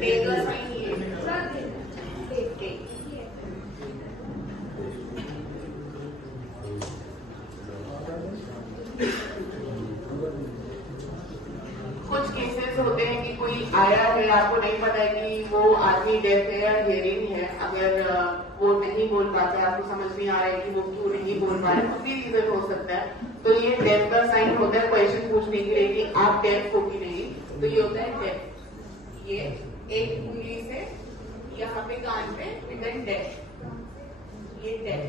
Day का sign ये कुछ केसेस होते हैं कि कोई आया है, आपको नहीं पता है कि वो आदमी डेफ है या हियरिंग है। अगर वो नहीं बोल पाता है, आपको समझ नहीं आ रहा है कि वो क्यों नहीं बोल पा रहे, कुछ भी रीजन हो सकता है, तो ये डेफ का साइन होता है क्वेश्चन पूछने के लिए कि आप डेफ हो कि नहीं। तो ये होता है डेफ। ये एक उंगली से यहाँ पे कान पे विद डेफ, ये डेफ।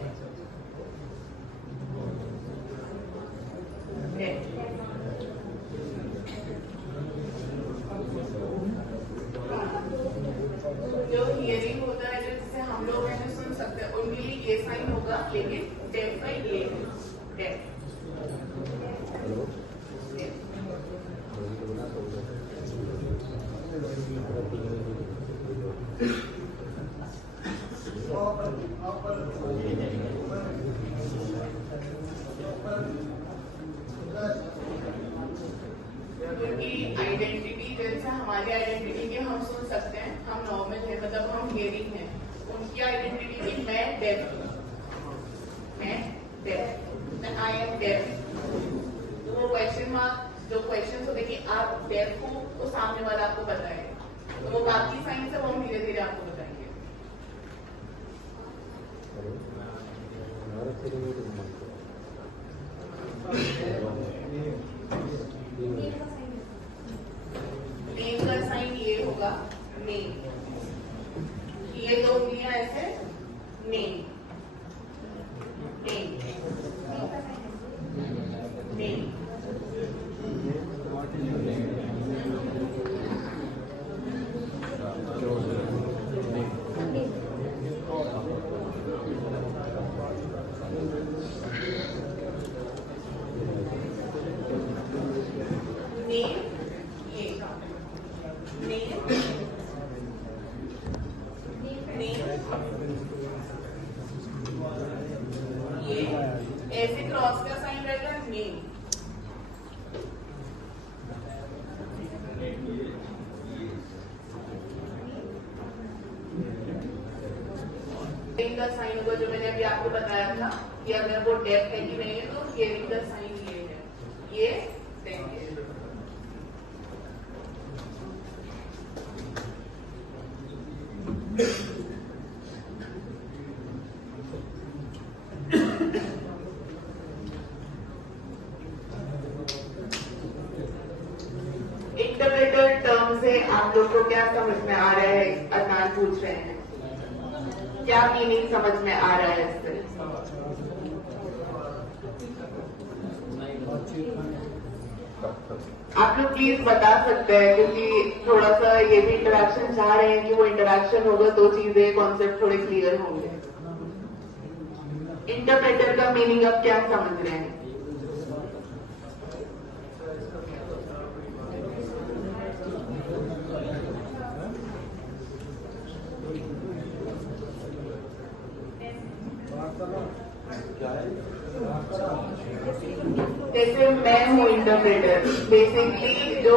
जो हियरिंग होता है, जो जिसे हम लोग हैं जो सुन सकते हैं, उनके लिए ये साइन होगा, लेकिन डेफ का ये डेफ। उनकी आइडेंटिटी जैसे हमारी आइडेंटिटी की हम सुन सकते हैं, हम नॉर्मल है, मतलब हम हियरिंग है। उनकी आइडेंटिटी की मैं डेफ, मैं आई एम डेफ। तो वो क्वेश्चन मार्क जो क्वेश्चन होते कि आप डेफ हो, तो सामने वाला आपको बताएगा। तो वो बाकी साइंस है वो हम धीरे धीरे आपको बताएंगे। नेम का साइन ये होगा नेम, ये दो उंगलियां ऐसे नेम, नेम, नेम। ये ऐसे क्रॉस का साइन रहेगा नेम। का साइन होगा जो मैंने अभी आपको बताया था कि अगर वो डेफ है कि नहीं है, तो हियरिंग का साइन ये है, ये इंटरप्रेटर टर्म से आप लोग को क्या समझ में आ रहा है? अदनान पूछ रहे हैं, क्या मीनिंग समझ में आ रहा है इससे? आप लोग प्लीज बता सकते हैं, क्योंकि थोड़ा सा ये भी इंटरेक्शन चाह रहे हैं कि वो इंटरेक्शन होगा तो चीजें कॉन्सेप्ट थोड़े क्लियर होंगे। इंटरप्रेटर का मीनिंग आप क्या समझ रहे हैं? जैसे मैं हूँ इंटरप्रेटर, बेसिकली जो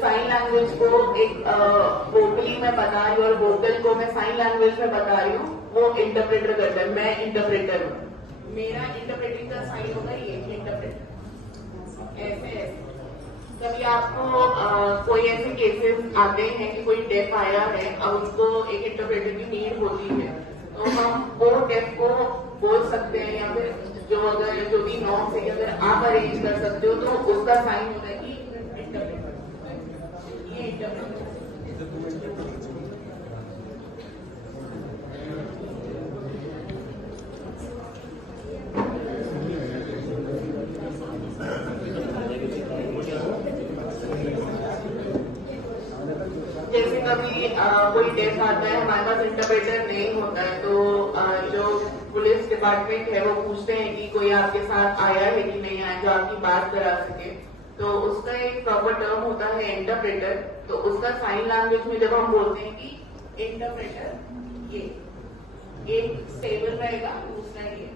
साइन लैंग्वेज को एक वोकली में बता रही हूँ और वोकल को मैं साइन लैंग्वेज में बता रही हूँ, वो इंटरप्रेटर करता है। मैं इंटरप्रेटर हूँ, मेरा इंटरप्रेटिंग का साइन होगा ये इंटरप्रेटर। ऐसे कभी आपको कोई ऐसे केसेस आते हैं कि कोई डेफ आया है, अब उनको एक इंटरप्रेटर की नीड होती है, तो हम वो डेफ को बोल सकते हैं, या फिर जो भी नॉर्म्स है अगर आप अरेंज कर सकते हो तो उसका साइन होता है कि इंटरप्रेटर। ये इंटरप्रेटर जैसे कभी कोई डेथ आता है, हमारे पास इंटरप्रेटर नहीं होता है, तो जो पुलिस डिपार्टमेंट है वो पूछते हैं कि कोई आपके साथ आया है कि नहीं आया जो आपकी बात करा सके, तो उसका एक प्रॉपर टर्म होता है इंटरप्रेटर। तो उसका साइन लैंग्वेज में जब हम बोलते हैं कि इंटरप्रेटर, ये एक स्टेबल रहेगा, दूसरा ये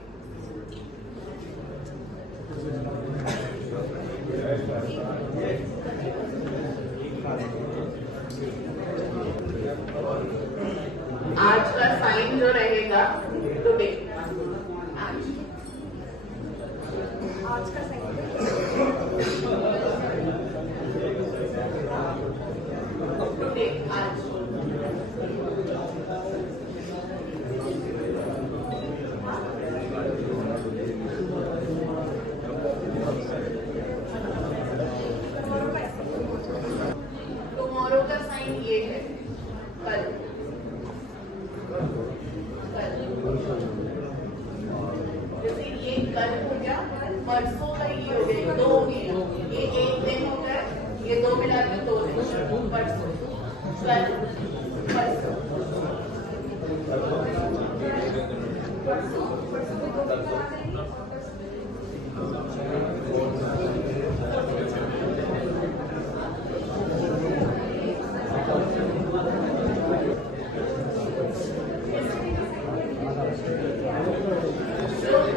कल परसों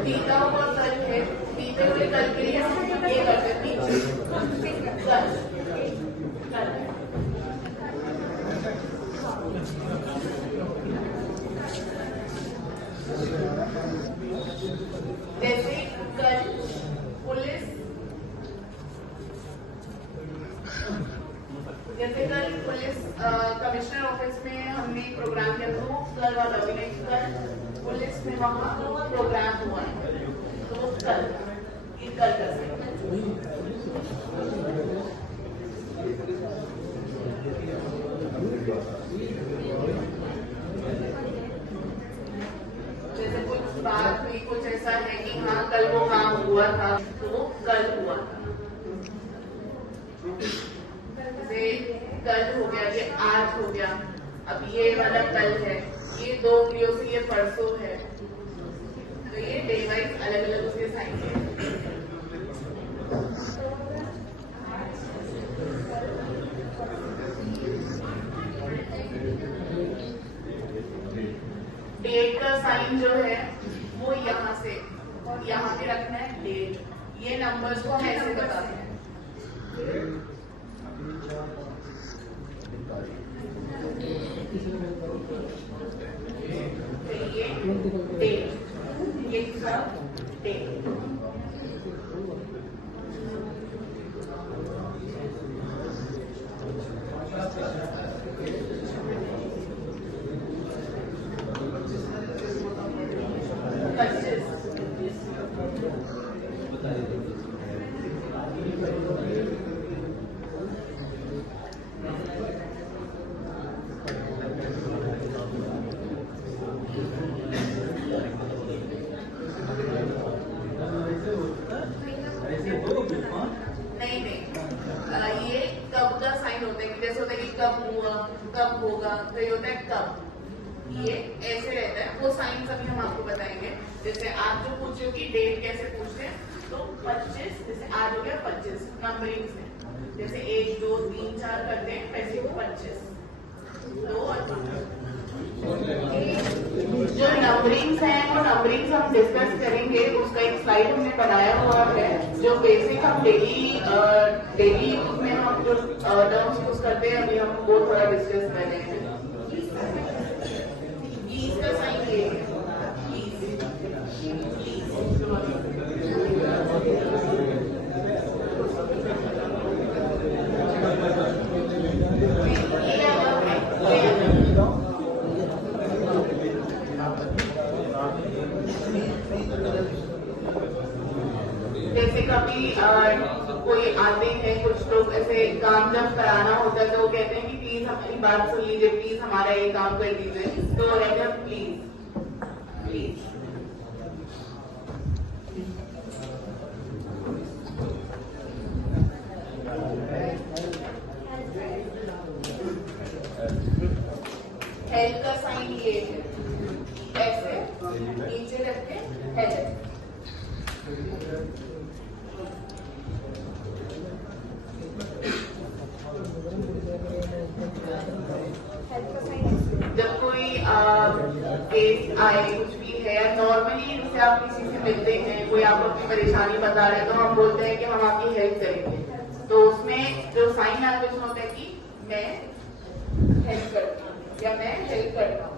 बीता हुआ कल है, बीते हुए कल के लिए हम ये करते हैं पीछे कल कल जैसे कल पुलिस कमिश्नर ऑफिस में हमने प्रोग्राम किया तो कल वाला भी नहीं, कल पुलिस में वहाँ प्रोग्राम हुआ है तो कल ये कल कर सकते जैसे कुछ बात हुई, कुछ ऐसा है कि हाँ कल वो काम हुआ था तो वो कल हुआ था। जैसे कल हो गया, ये आज हो गया, अब ये वाला कल है, ये दो क्रियो से ये परसों है, तो ये डे वाइज अलग अलग उसके साइन है। डेट का साइन जो है वो यहाँ से यहाँ पे रखना है डेट, ये नंबर्स को हम ऐसे बताते हैं। ये डेट, ये सब डेट। ये कब का साइन होता है कि जैसे होता है कि कब हुआ, कब होगा, तो ये होता है कब, ये ऐसे रहता है। वो साइन सभी हम आपको बताएंगे। जैसे आप जो पूछे हो कि डेट कैसे पूछते हैं, तो 25, जैसे आज हो गया 25 नंबरिंग से, जैसे 1 2 3 4 करते हैं वैसे वो 25 2 और 5। जो नंबरिंग्स हैं वो नंबरिंग्स हम डिस्कस करेंगे, उसका एक स्लाइड हमने बनाया हुआ है जो बेसिक हम डेली में हम जो टर्म्स यूज करते हैं, अभी हम वो थोड़ा डिस्कस कर रहे हैं। इसका साइन ये है, जैसे कभी कोई आते हैं कुछ लोग ऐसे काम जब कराना होता है तो वो कहते हैं कि प्लीज हमारी बात सुन लीजिए, प्लीज हमारा ये काम कर दीजिए, तो रहते हैं प्लीज प्लीज। हेल्प का साइन ये है, ऐसे नीचे रख के हेल्प। जब कोई केस आए कुछ भी है, नॉर्मली जैसे आप किसी से मिलते हैं, कोई आपको अपनी परेशानी बता रहे हैं तो हम बोलते हैं कि हम आपकी हेल्प करेंगे, तो उसमें जो साइन लैंग्वेज में होता है कि मैं हेल्प करता हूँ या मैं हेल्प करता हूँ।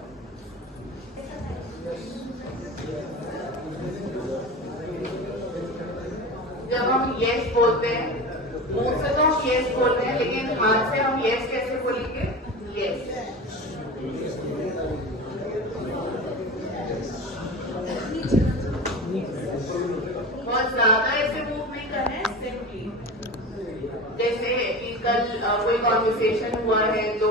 जब हम यस बोलते हैं, मुंह से तो हम यस बोलते हैं, लेकिन हाथ से हम यस कैसे बोलेंगे, यस। बहुत ज्यादा ऐसे मूव नहीं करना है, सिंपली। जैसे कि कल कोई कॉन्वर्सेशन हुआ है, तो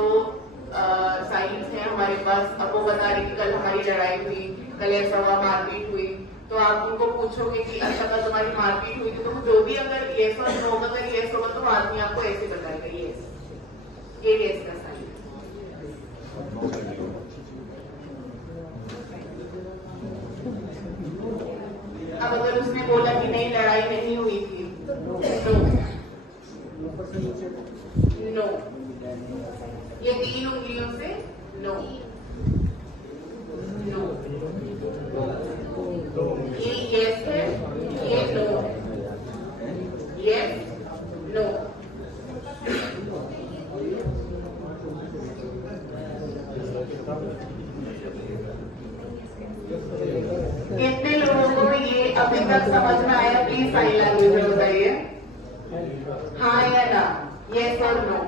साइंस है हमारे पास, अब वो बता रही कि कल हमारी लड़ाई हुई, कल ऐसा हुआ, मारपीट हुई, तो आप उनको पूछोगे कि अच्छा कल तुम्हारी मारपीट हुई थी, तो जो भी अगर येस और नो, अगर येस होगा तो आदमी आपको ऐसे बताएगा येस, ये येस का साइन। ये 3 उंगलियों से नो, नो। ये यस है, ये नो, यस नो। कितने लोगों को ये अभी तक समझ में आया? प्लीज साइन लैंग्वेज में बताइए, हाँ या ना, यस और नो।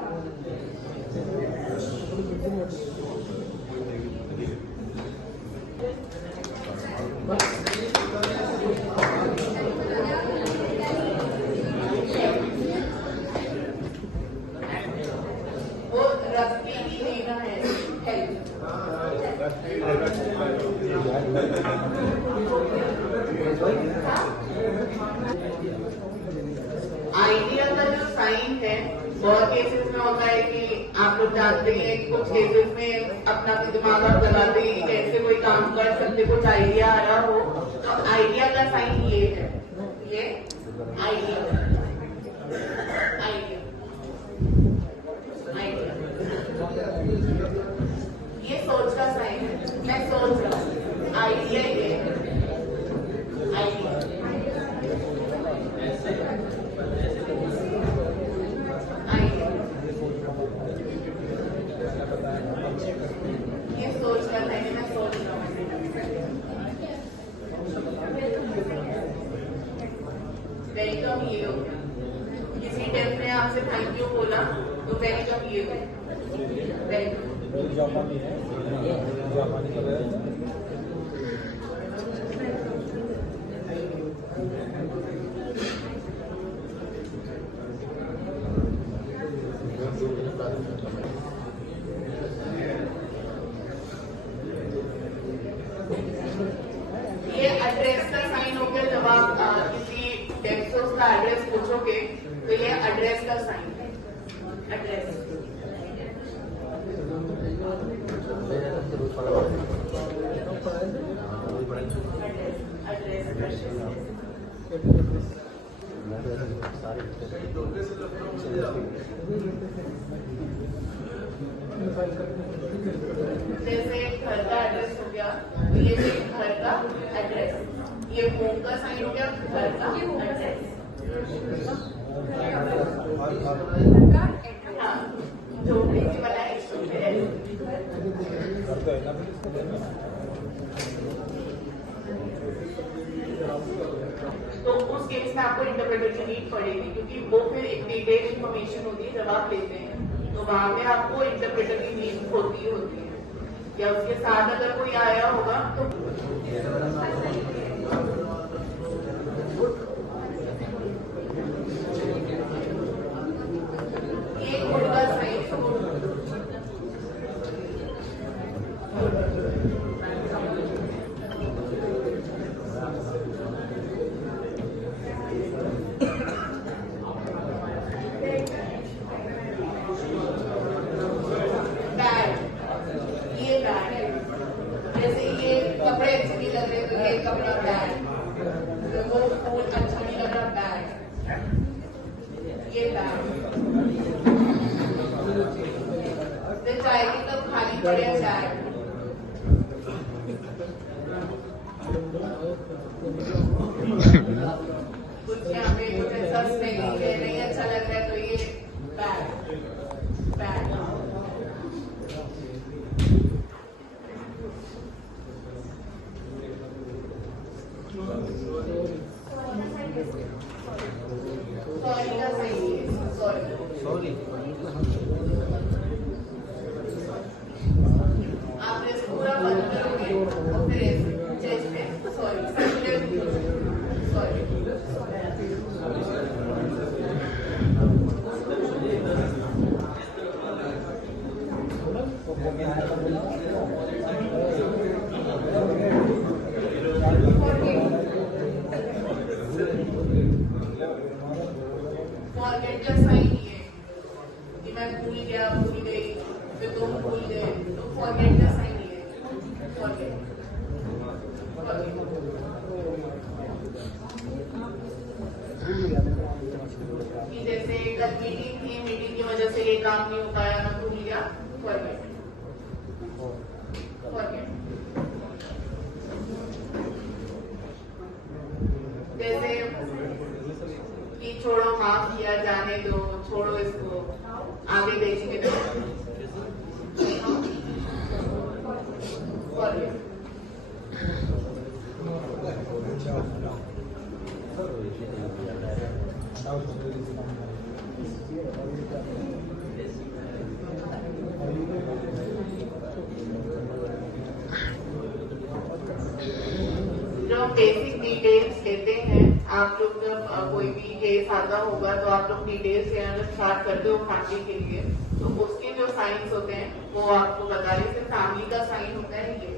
वो रख के ही लेना है, हेल्प। आइडिया का जो साइन है बहुत केसेस में होता है कि आप लोग जानते हैं, कुछ केसेस में अपना भी दिमाग आप लगाते हैं कि कैसे कोई काम कर सकते, कुछ आइडिया आ रहा हो, तो आइडिया का साइन ये है, ये आइडिया, आइडिया, आइडिया। ये सोच का साइन है, मैं सोच रहा हूँ, आइडिया ये आइडिया। ये सोच का साइन है, मैं सोच रहा हूँ। वेलकम ये हो गया। किसी टेस्ट ने आपसे थैंक यू बोला तो वेलकम ये हो गया, वेलकम। ये एड्रेस का साइन हो गया। जब आप किसी टेक्सोस का एड्रेस पूछोगे तो ये एड्रेस का साइन है, एड्रेस। जैसे घर का एड्रेस हो गया तो ये भी घर का एड्रेस, ये होम का साइन हो गया, घर का एड्रेस। हाँ, जो प्रिंसिपल है तो उस केस में आपको इंटरप्रेटर की नीड पड़ेगी, क्योंकि वो फिर एक डिटेल इंफॉर्मेशन होती है। जब आप लेते हैं तो वहां पे आपको इंटरप्रेटर की नीड होती है, या उसके साथ अगर कोई आया होगा तो ये गुड का साइन। जैसे ये कपड़े अच्छे नहीं लग रहे तो ये कपड़ा बैग, वो फूल अच्छा नहीं लग रहा बैग, ये बैग। चाय की कप खाली पड़े बैग। कुछ यहाँ पे कुछ ऐसा स्मेलिंग है, नहीं अच्छा लग रहा है तो ये बैग, बैग। सॉरी का सही है, सॉरी। आप इस पूरा बंद करोगे और फिर चेस्ट में सॉरी, सॉरी। फॉरगेट का साइन ही है कि मैं भूल गया, भूल गई, फिर तुम भूल गए, तो फॉरगेट का साइन ही है, फॉरगेट। कि जैसे कल मीटिंग थी, मीटिंग की वजह से ये काम नहीं हो पाया, मैं भूल गया, जैसे कि छोड़ो, माफ किया, जाने दो, छोड़ो इसको, आगे देखेंगे तो जो बेसिक डिटेल्स लेते हैं आप लोग, जब कोई भी केस आता होगा तो आप लोग डिटेल्स लेना स्टार्ट करते हो फैमिली के लिए, तो उसके जो साइंस होते हैं वो आपको बता रहे, सिर्फ फैमिली का साइन होता है ये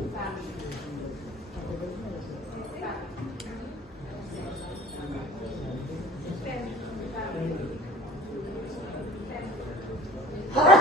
फैमिली